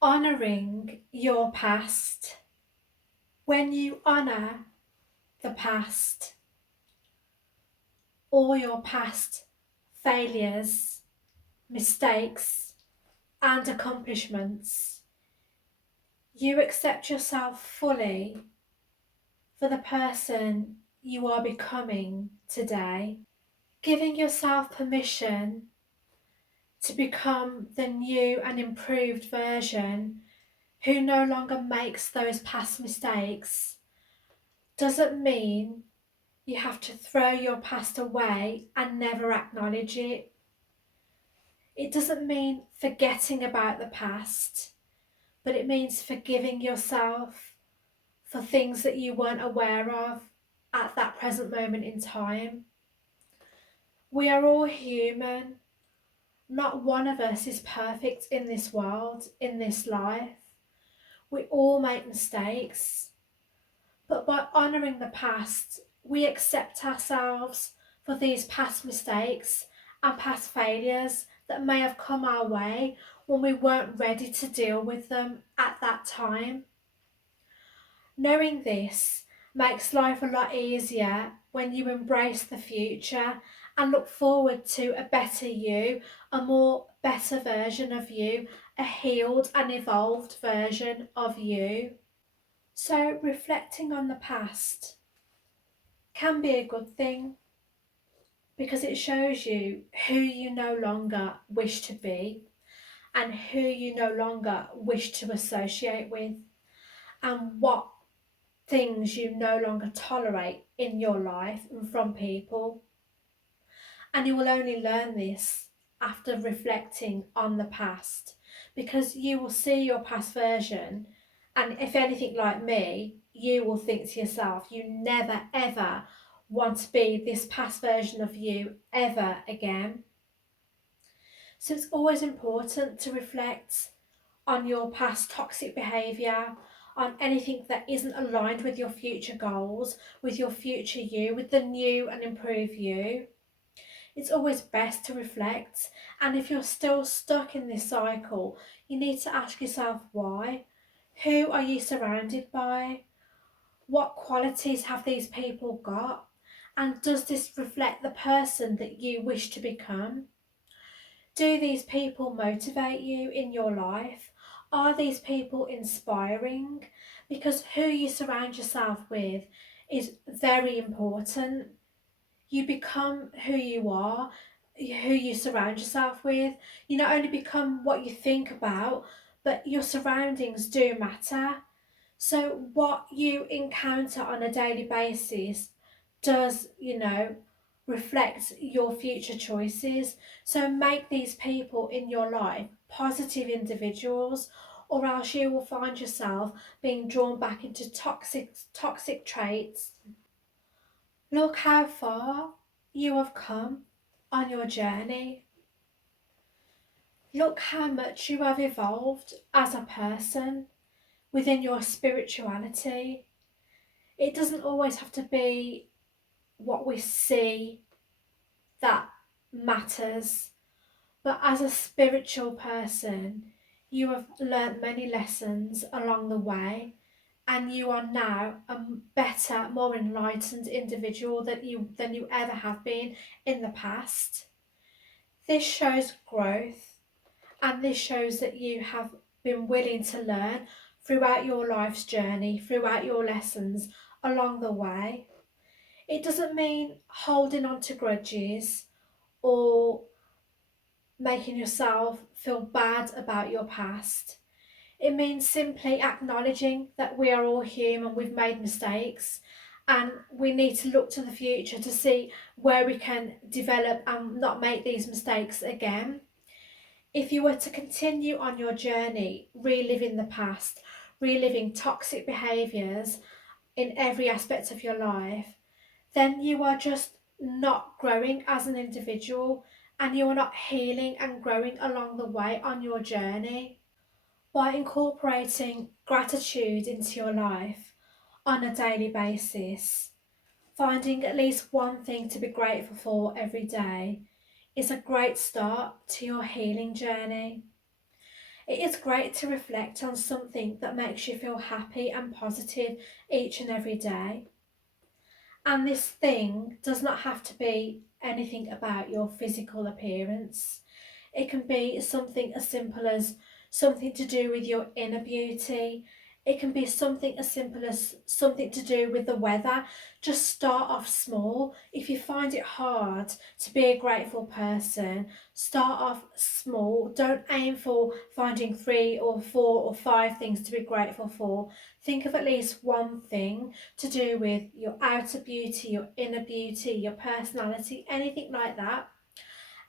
Honouring your past. When you honour the past, all your past failures, mistakes, and accomplishments, you accept yourself fully for the person you are becoming today, giving yourself permission to become the new and improved version who no longer makes those past mistakes doesn't mean you have to throw your past away and never acknowledge it. It doesn't mean forgetting about the past, but it means forgiving yourself for things that you weren't aware of at that present moment in time. We are all human. Not one of us is perfect in this world, in this life. We all make mistakes. But by honouring the past, we accept ourselves for these past mistakes and past failures that may have come our way when we weren't ready to deal with them at that time. Knowing this makes life a lot easier when you embrace the future and look forward to a better you, a more better version of you, a healed and evolved version of you. So, reflecting on the past can be a good thing because it shows you who you no longer wish to be and who you no longer wish to associate with, and what things you no longer tolerate in your life and from people. And you will only learn this after reflecting on the past, because you will see your past version, and if anything like me, you will think to yourself, you never ever want to be this past version of you ever again. So it's always important to reflect on your past toxic behaviour, on anything that isn't aligned with your future goals, with your future you, with the new and improved you. It's always best to reflect, and if you're still stuck in this cycle, you need to ask yourself why. Who are you surrounded by? What qualities have these people got? And does this reflect the person that you wish to become? Do these people motivate you in your life? Are these people inspiring? Because who you surround yourself with is very important. You become who you are, who you surround yourself with. You not only become what you think about, but your surroundings do matter. So what you encounter on a daily basis does, reflect your future choices. So make these people in your life positive individuals, or else you will find yourself being drawn back into toxic traits. Look how far you have come on your journey. Look how much you have evolved as a person within your spirituality. It doesn't always have to be what we see that matters, but as a spiritual person, you have learnt many lessons along the way, and you are now a better, more enlightened individual than you ever have been in the past. This shows growth, and this shows that you have been willing to learn throughout your life's journey, throughout your lessons along the way. It doesn't mean holding on to grudges or making yourself feel bad about your past. It means simply acknowledging that we are all human, we've made mistakes, and we need to look to the future to see where we can develop and not make these mistakes again. If you were to continue on your journey, reliving the past, reliving toxic behaviours in every aspect of your life, then you are just not growing as an individual, and you are not healing and growing along the way on your journey. By incorporating gratitude into your life on a daily basis, finding at least one thing to be grateful for every day is a great start to your healing journey. It is great to reflect on something that makes you feel happy and positive each and every day. And this thing does not have to be anything about your physical appearance. It can be something as simple as something to do with your inner beauty. It can be something as simple as something to do with the weather. Just start off small. If you find it hard to be a grateful person, start off small. Don't aim for finding 3 or 4 or 5 things to be grateful for. Think of at least one thing to do with your outer beauty, your inner beauty, your personality, anything like that.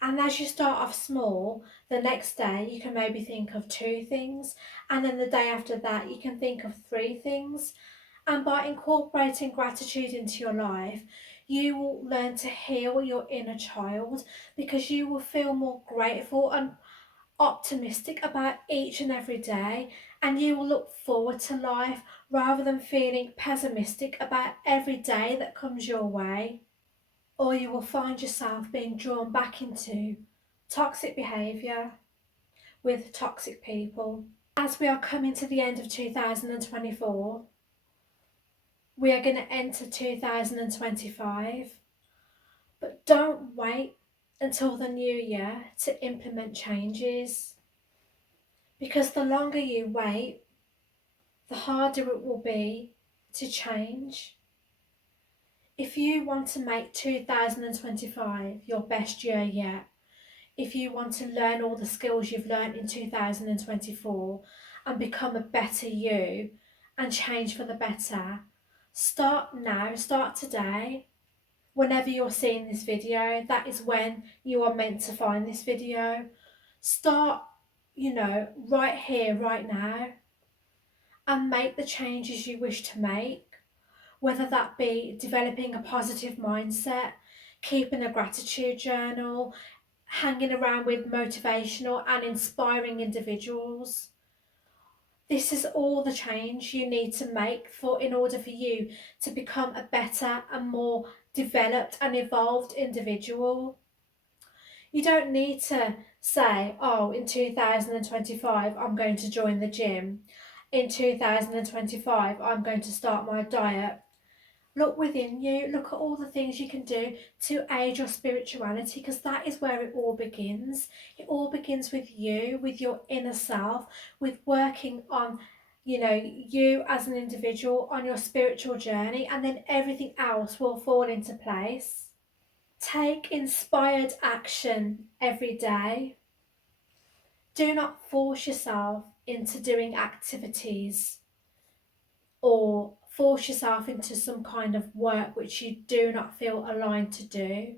And as you start off small, the next day you can maybe think of 2 things, and then the day after that you can think of 3 things. And by incorporating gratitude into your life, you will learn to heal your inner child, because you will feel more grateful and optimistic about each and every day, and you will look forward to life rather than feeling pessimistic about every day that comes your way. Or you will find yourself being drawn back into toxic behaviour with toxic people. As we are coming to the end of 2024, we are going to enter 2025, but don't wait until the new year to implement changes, because the longer you wait, the harder it will be to change. If you want to make 2025 your best year yet, if you want to learn all the skills you've learned in 2024 and become a better you and change for the better, start now, start today. Whenever you're seeing this video, that is when you are meant to find this video. Start, right here, right now, and make the changes you wish to make, whether that be developing a positive mindset, keeping a gratitude journal, hanging around with motivational and inspiring individuals. This is all the change you need to make in order for you to become a better and more developed and evolved individual. You don't need to say, oh, in 2025 I'm going to join the gym. In 2025 I'm going to start my diet. Look within you, look at all the things you can do to aid your spirituality, because that is where it all begins. It all begins with you, with your inner self, with working on, you as an individual, on your spiritual journey, and then everything else will fall into place. Take inspired action every day. Do not force yourself into doing activities or force yourself into some kind of work which you do not feel aligned to do,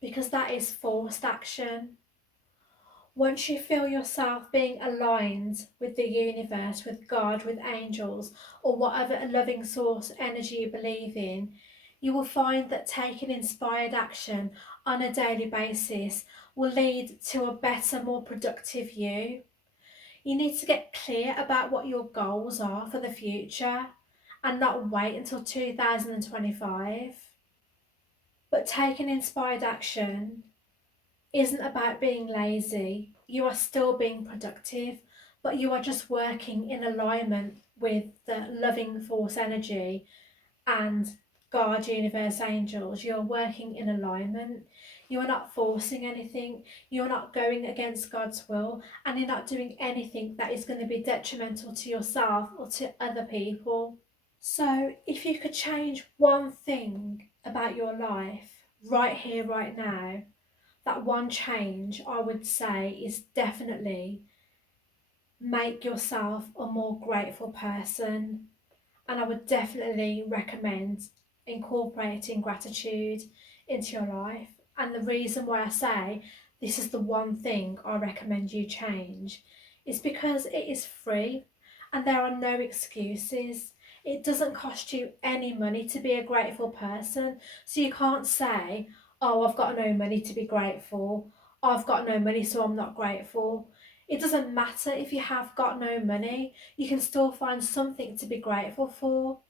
because that is forced action. Once you feel yourself being aligned with the universe, with God, with angels, or whatever loving source energy you believe in, you will find that taking inspired action on a daily basis will lead to a better, more productive you. You need to get clear about what your goals are for the future and not wait until 2025. But taking inspired action isn't about being lazy. You are still being productive, but you are just working in alignment with the loving force energy and God, universe, angels. You're working in alignment. You are not forcing anything. You're not going against God's will, and you're not doing anything that is going to be detrimental to yourself or to other people. So if you could change one thing about your life right here, right now, that one change I would say is definitely make yourself a more grateful person. And I would definitely recommend incorporating gratitude into your life. And the reason why I say this is the one thing I recommend you change is because it is free and there are no excuses. It doesn't cost you any money to be a grateful person. So you can't say, oh, I've got no money to be grateful. I've got no money, so I'm not grateful. It doesn't matter if you have got no money, you can still find something to be grateful for.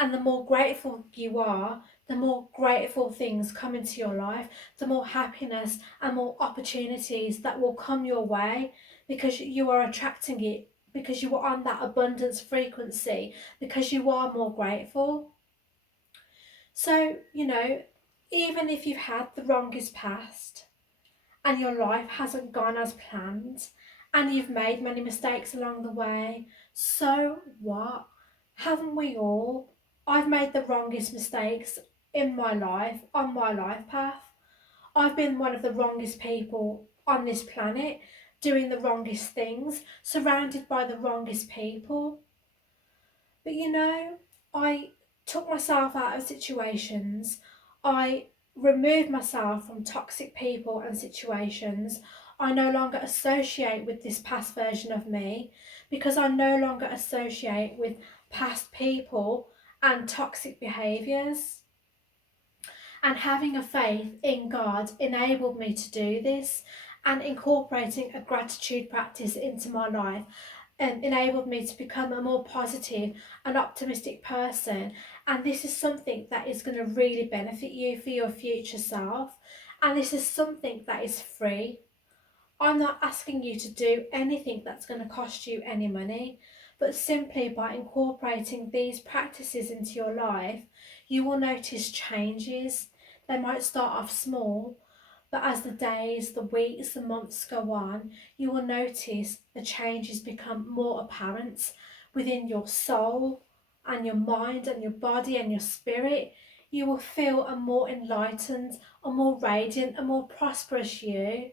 And the more grateful you are, the more grateful things come into your life, the more happiness and more opportunities that will come your way, because you are attracting it, because you are on that abundance frequency, because you are more grateful. So, even if you've had the wrongest past and your life hasn't gone as planned and you've made many mistakes along the way, so what? Haven't we all? I've made the wrongest mistakes in my life, on my life path. I've been one of the wrongest people on this planet, doing the wrongest things, surrounded by the wrongest people. But I took myself out of situations. I removed myself from toxic people and situations. I no longer associate with this past version of me because I no longer associate with past people and toxic behaviours. And having a faith in God enabled me to do this, and incorporating a gratitude practice into my life enabled me to become a more positive and optimistic person. And this is something that is going to really benefit you for your future self. And this is something that is free. I'm not asking you to do anything that's going to cost you any money, but simply by incorporating these practices into your life, you will notice changes. They might start off small, but as the days, the weeks, the months go on, you will notice the changes become more apparent within your soul and your mind and your body and your spirit. You will feel a more enlightened, a more radiant, a more prosperous you.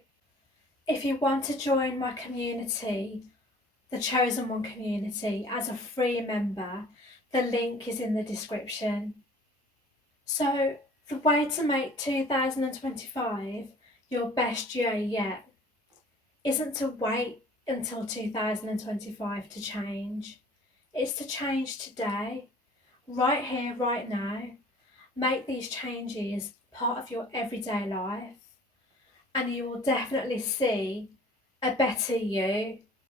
If you want to join my community, the Chosen One community, as a free member, the link is in the description. So, the way to make 2025 your best year yet isn't to wait until 2025 to change. It's to change today, right here, right now. Make these changes part of your everyday life, and you will definitely see a better you